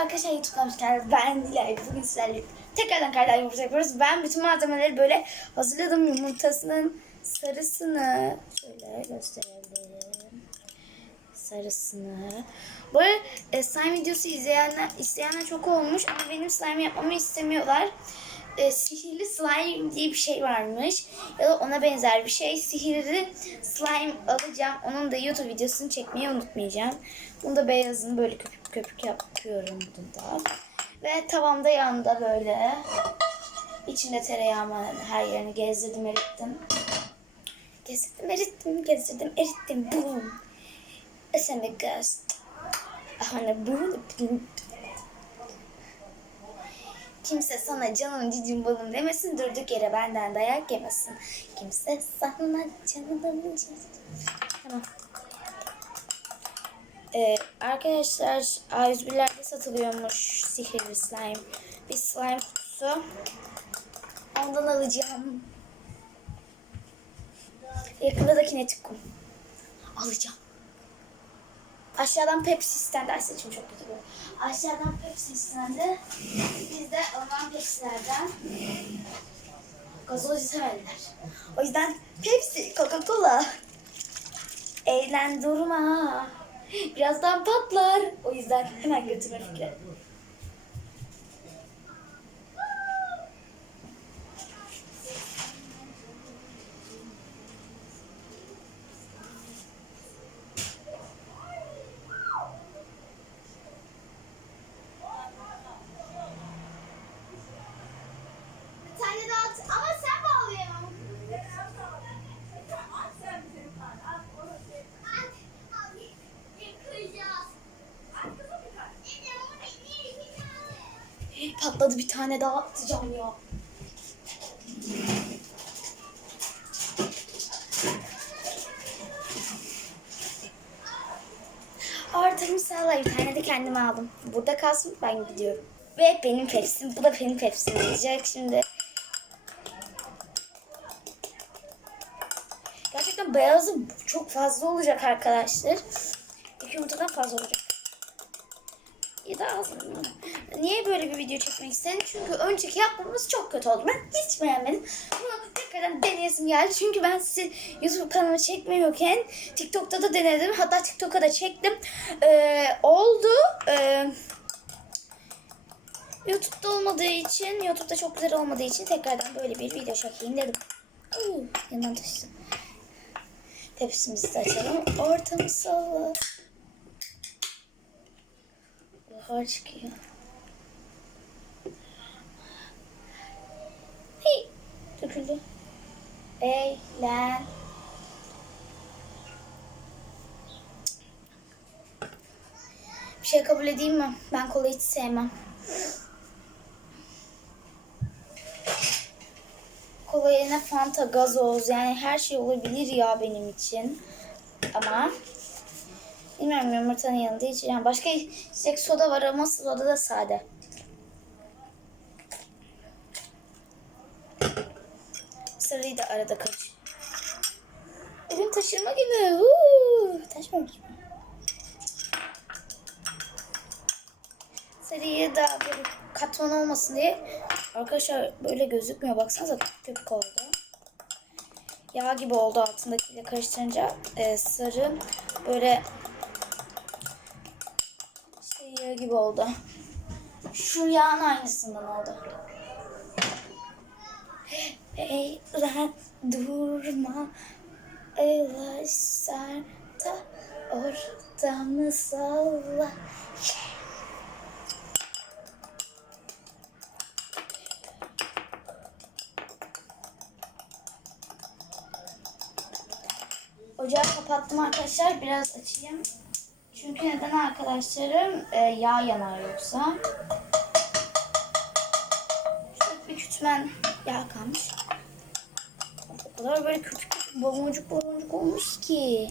arkadaşlar YouTube kanalıma. Ben Dilay. Bugün sizlerle tekrardan kardan yumurta yapıyoruz. Ben bütün malzemeleri böyle hazırladım. Yumurtasının sarısını şöyle gösterelim. Sarısını. Böyle e, slime videosu izleyenler, isteyenler çok olmuş ama benim slime yapmamı istemiyorlar. E, sihirli slime diye bir şey varmış. Ya da ona benzer bir şey. Sihirli slime alacağım. Onun da YouTube videosunu çekmeyi unutmayacağım. Bunu da beyazını böyle köpük köpük yapıyorum bunda. Ve tavamda yanında böyle. İçinde tereyağımı her yerini gezdirdim erittim. Gezdirdim erittim, gezdirdim erittim. Boom. Sen de göz. Hani bu Kimse sana canım cicim balım demesin durduk yere benden dayak yemesin. Kimse sana canım cicim. Tamam. Ee, arkadaşlar A101'lerde satılıyormuş sihirli slime. Bir slime kutusu. Ondan alacağım. Yakında da kinetik kum. Alacağım. Aşağıdan Pepsi istendi. Ay saçım çok kötü. Aşağıdan Pepsi istendi. Biz de alınan Pepsi'lerden gazoz istemediler. O yüzden Pepsi, Coca-Cola. Eğlen durma. Birazdan patlar. O yüzden hemen götürme fikri. Bir tane daha at ama sen bağlayamam. Patladı bir tane daha atacağım ya. Artemisa'la bir tane de kendime aldım. Burada kalsın ben gidiyorum. Ve benim Pepsi'm. Bu da benim Pepsi'm olacak şimdi. Gerçekten beyazı çok fazla olacak arkadaşlar. İki yumurtadan fazla olacak. Ya da az. Niye böyle bir video çekmek istedim? Çünkü önceki yapmamız çok kötü oldu. Ben hiç beğenmedim. Bunu tekrardan deneyesim geldi. Çünkü ben sizi YouTube kanalıma çekmiyorken TikTok'ta da denedim. Hatta TikTok'a da çektim. Ee, oldu. Ee, YouTube'da olmadığı için, YouTube'da çok güzel olmadığı için tekrardan böyle bir video çekeyim dedim. Uuu, yandan taşıdı. Tepsimizi de açalım. Ortamı salla. Buhar çıkıyor. Hey! Döküldü. Eğlen. Bir şey kabul edeyim mi? Ben kola hiç sevmem. Kola yerine Fanta, gazoz yani her şey olabilir ya benim için. Ama bilmiyorum yumurtanın yanında yani başka içecek soda var ama soda da sade. Sarıyı da arada karış. Elim taşırma gibi. Uuu, taşmamış mı? Sarıyı da böyle katman olmasın diye arkadaşlar böyle gözükmüyor. Baksanıza köpük oldu. Yağ gibi oldu altındakiyle karıştırınca e, sarı böyle yağı gibi oldu. Şu yağın aynısından oldu. Eğlen durma Elaşlarda ortamı salla Ocağı kapattım arkadaşlar. Biraz açayım. Çünkü neden arkadaşlarım e, yağ yanar yoksa. Şöyle bir kütmen yağ kalmış. O kadar böyle küçük küçük baloncuk baloncuk olmuş ki.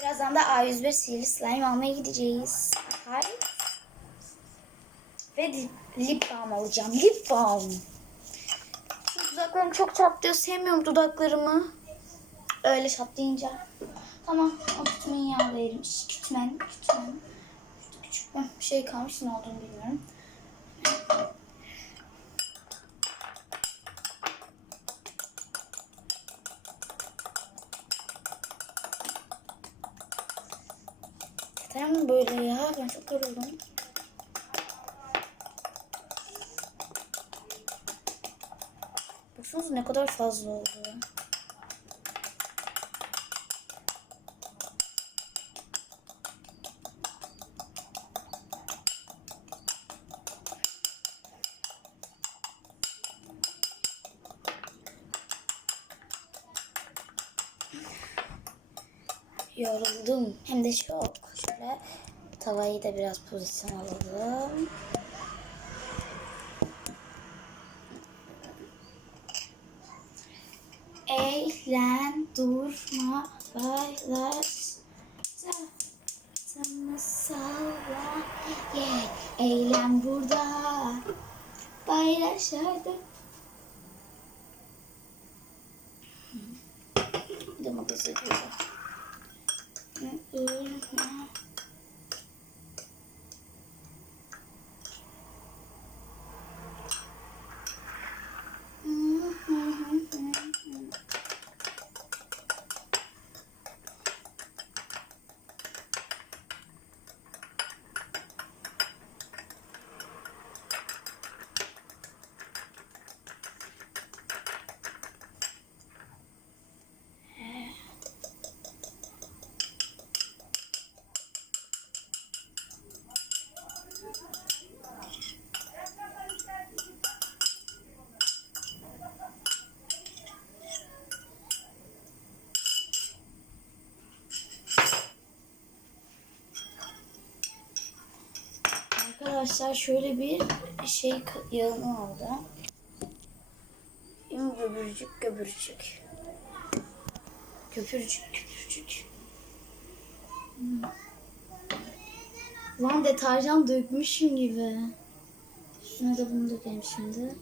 Birazdan da A101 sihirli slime almaya gideceğiz. Hayır. Ve lip balm alacağım. Lip balm. Dudaklarım çok çatlıyor. Sevmiyorum dudaklarımı. Öyle çatlayınca. Tamam. O kütümeyi yağlayalım. Kütümen. Şurada küçük bir şey kalmış. Ne olduğunu bilmiyorum. Yeter böyle ya? Ben çok yoruldum. Baksanıza ne kadar fazla oldu. Yoruldum. Hem de çok. Şöyle tavayı da biraz pozisyon alalım. Eğlen, durma, paylaş. Sana salla, yeah. Eğlen burada, paylaş hadi. Bir de magazin ediyorum. Arkadaşlar şöyle bir şey yağını aldı. Yum göbürcük göbürcük. Köpürcük köpürcük. Hmm. Lan deterjan dökmüşüm gibi. Üstüne de bunu dökelim şimdi.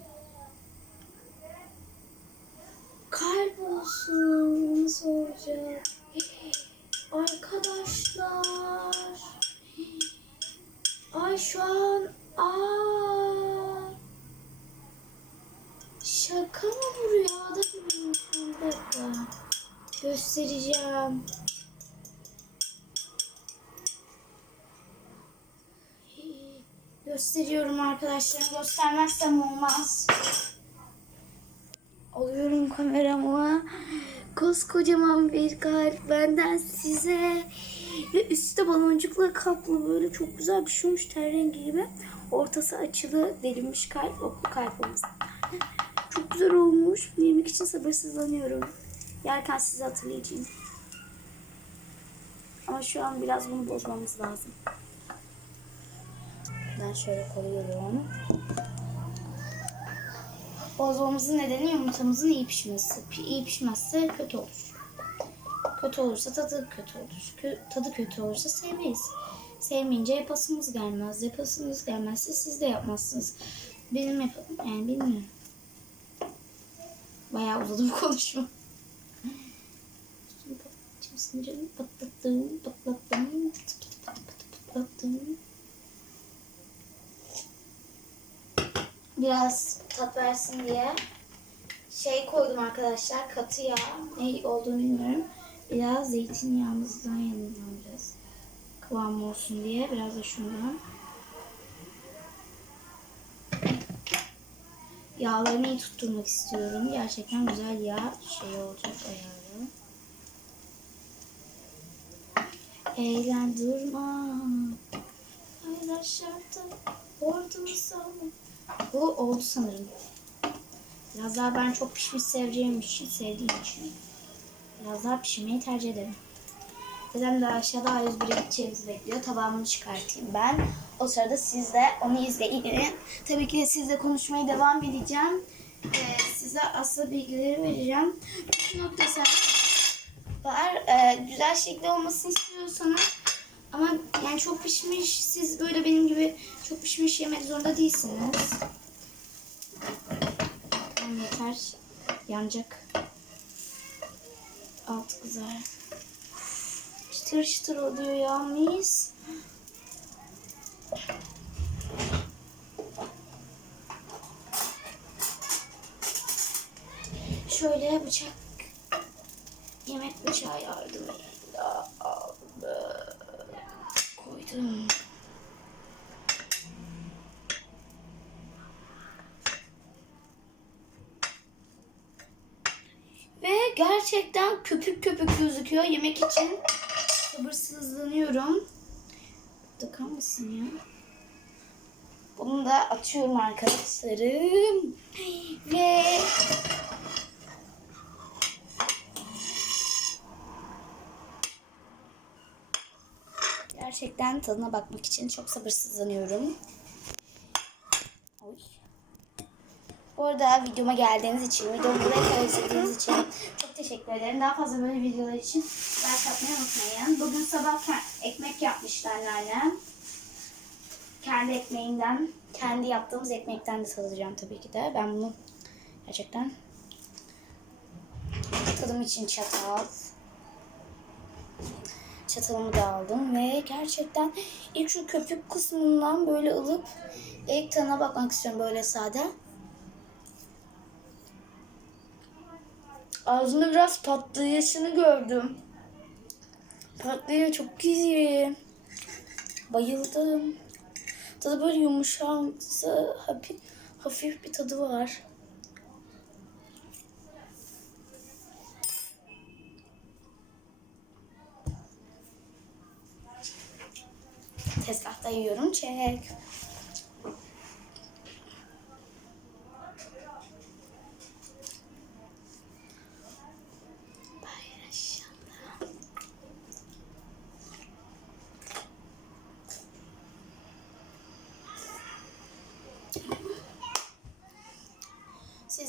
Kalp olsun. Nasıl olacak? Arkadaşlar. Ay şu an aa şaka mı bu rüyada bir dakika göstereceğim. Gösteriyorum arkadaşlar. Göstermezsem olmaz. Alıyorum kameramı. Koskocaman bir kalp benden size. Ve üstte baloncukla kaplı böyle çok güzel bir şey olmuş rengi gibi. Ortası açılı delinmiş kalp, oklu olmuş. Çok güzel olmuş. Yemek için sabırsızlanıyorum. Yerken sizi hatırlayacağım. Ama şu an biraz bunu bozmamız lazım. Ben şöyle koyuyorum. Bozmamızın nedeni yumurtamızın iyi pişmesi. Pi- İyi pişmezse kötü olur. Kötü olursa tadı kötü olur. Kö- tadı kötü olursa sevmeyiz. Sevmeyince yapasımız gelmez. Yapasımız gelmezse siz de yapmazsınız. Benim yap yani bilmiyorum. Bayağı uzadı bu konuşma. Şimdi patlattım, patlattım, patlattım. Biraz tat versin diye şey koydum arkadaşlar katı yağ ne olduğunu bilmiyorum. Biraz zeytinyağımızdan biraz kıvam olsun diye biraz da şundan. Yağlarını iyi tutturmak istiyorum. Gerçekten güzel yağ şey olacak ayarı. Eğlen durma. Paylaşardı. Ordunu savun. Bu oldu sanırım. Biraz daha ben çok pişmiş seveceğim için, sevdiğim için biraz daha pişirmeyi tercih ederim. Dedem de aşağıda A101'e gideceğimizi bekliyor. Tabağımı çıkartayım ben. O sırada siz de onu izleyin. Tabii ki sizle konuşmaya devam edeceğim. Ee, size asıl bilgileri vereceğim. Bu noktası var. Ee, güzel şekilde olmasını istiyorsanız ama yani çok pişmiş, siz böyle benim gibi çok pişmiş yemek zorunda değilsiniz. Tamam yeter. Yanacak. Altı kızar. Çıtır çıtır oluyor ya mis. Şöyle bıçak yemek bıçağı yardımıyla. Koydum. Ve gerçekten köpük köpük gözüküyor. Yemek için sabırsızlanıyorum. Bakar mısın ya? Bunu da atıyorum arkadaşlarım. Ve gerçekten tadına bakmak için çok sabırsızlanıyorum. Bu arada videoma geldiğiniz için, videomu buraya izlediğiniz için çok teşekkür ederim. Daha fazla böyle videolar için like atmayı unutmayın. Bugün sabah ekmek yapmıştı anneannem. Kendi ekmeğinden, kendi yaptığımız ekmekten de tadacağım tabii ki de. Ben bunu gerçekten tadım için çatal. Çatalımı da aldım ve gerçekten ilk şu köpük kısmından böyle alıp ilk tadına bakmak istiyorum böyle sade. Ağzımda biraz patlayışını gördüm. Patlıyor çok iyi. Bayıldım. Tadı böyle yumuşamsı, hafif, hafif bir tadı var. Tezgahta yiyorum çek.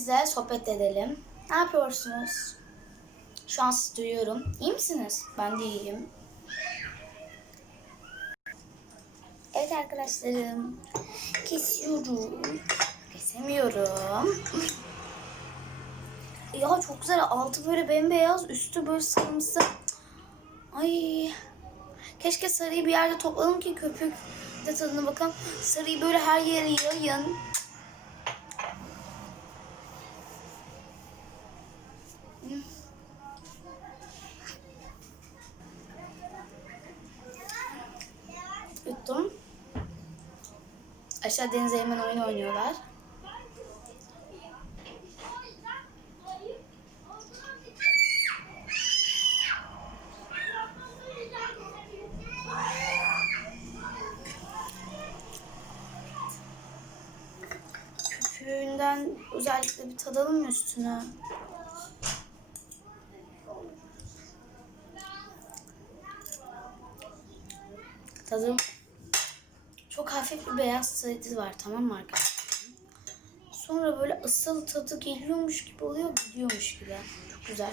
Sizle sohbet edelim. Ne yapıyorsunuz? Şu an sizi duyuyorum. İyi misiniz? Ben de iyiyim. Evet arkadaşlarım. Kesiyorum. Kesemiyorum. Ya çok güzel. Altı böyle bembeyaz. Üstü böyle sarımsı. Ay. Keşke sarıyı bir yerde toplayalım ki köpük de tadına bakalım. Sarıyı böyle her yere yayın. Aşağı Deniz Eymen oyun oynuyorlar. Köpüğünden özellikle bir tadalım üstüne? Tadım çok hafif bir beyaz tadı var tamam mı arkadaşlar? Sonra böyle asıl tadı geliyormuş gibi oluyor, gidiyormuş gibi. Çok güzel.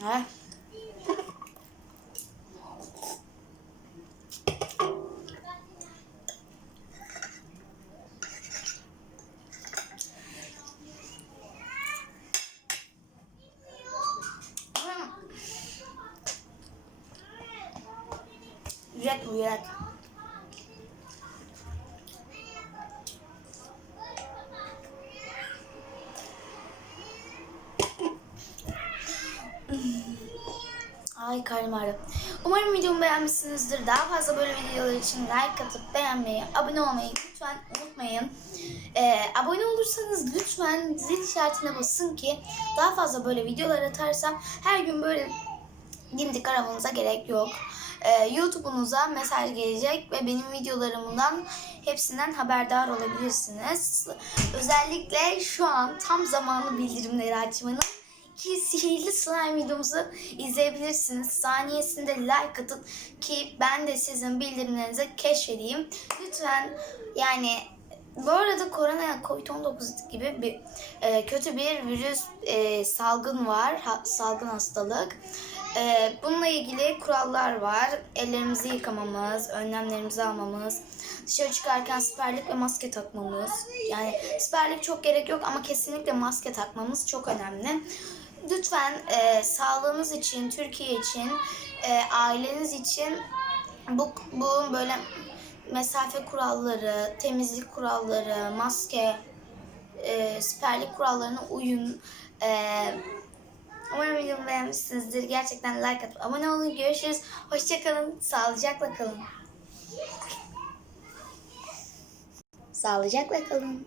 Ha? Yürek. Ay karnım ağrıyor. Umarım videomu beğenmişsinizdir. Daha fazla böyle videolar için like atıp beğenmeyi, abone olmayı lütfen unutmayın. Ee, abone olursanız lütfen zil işaretine basın ki daha fazla böyle videolar atarsam her gün böyle dimdik aramanıza gerek yok. Ee, YouTube'unuza mesaj gelecek ve benim videolarımdan hepsinden haberdar olabilirsiniz. Özellikle şu an tam zamanlı bildirimleri açmanın ki sihirli slime videomuzu izleyebilirsiniz. Saniyesinde like atın ki ben de sizin bildirimlerinizi keşfedeyim. Lütfen yani bu arada korona COVID-19 gibi bir e, kötü bir virüs e, salgın var. Ha- salgın hastalık. E, bununla ilgili kurallar var. Ellerimizi yıkamamız, önlemlerimizi almamız, dışarı çıkarken siperlik ve maske takmamız. Yani siperlik çok gerek yok ama kesinlikle maske takmamız çok önemli. Lütfen e, sağlığınız için, Türkiye için, e, aileniz için bu, bu böyle mesafe kuralları, temizlik kuralları, maske, e, siperlik kurallarına uyun. E, umarım videomu beğenmişsinizdir. Gerçekten like atıp abone olun. Görüşürüz. Hoşçakalın. Sağlıcakla kalın. Sağlıcakla kalın.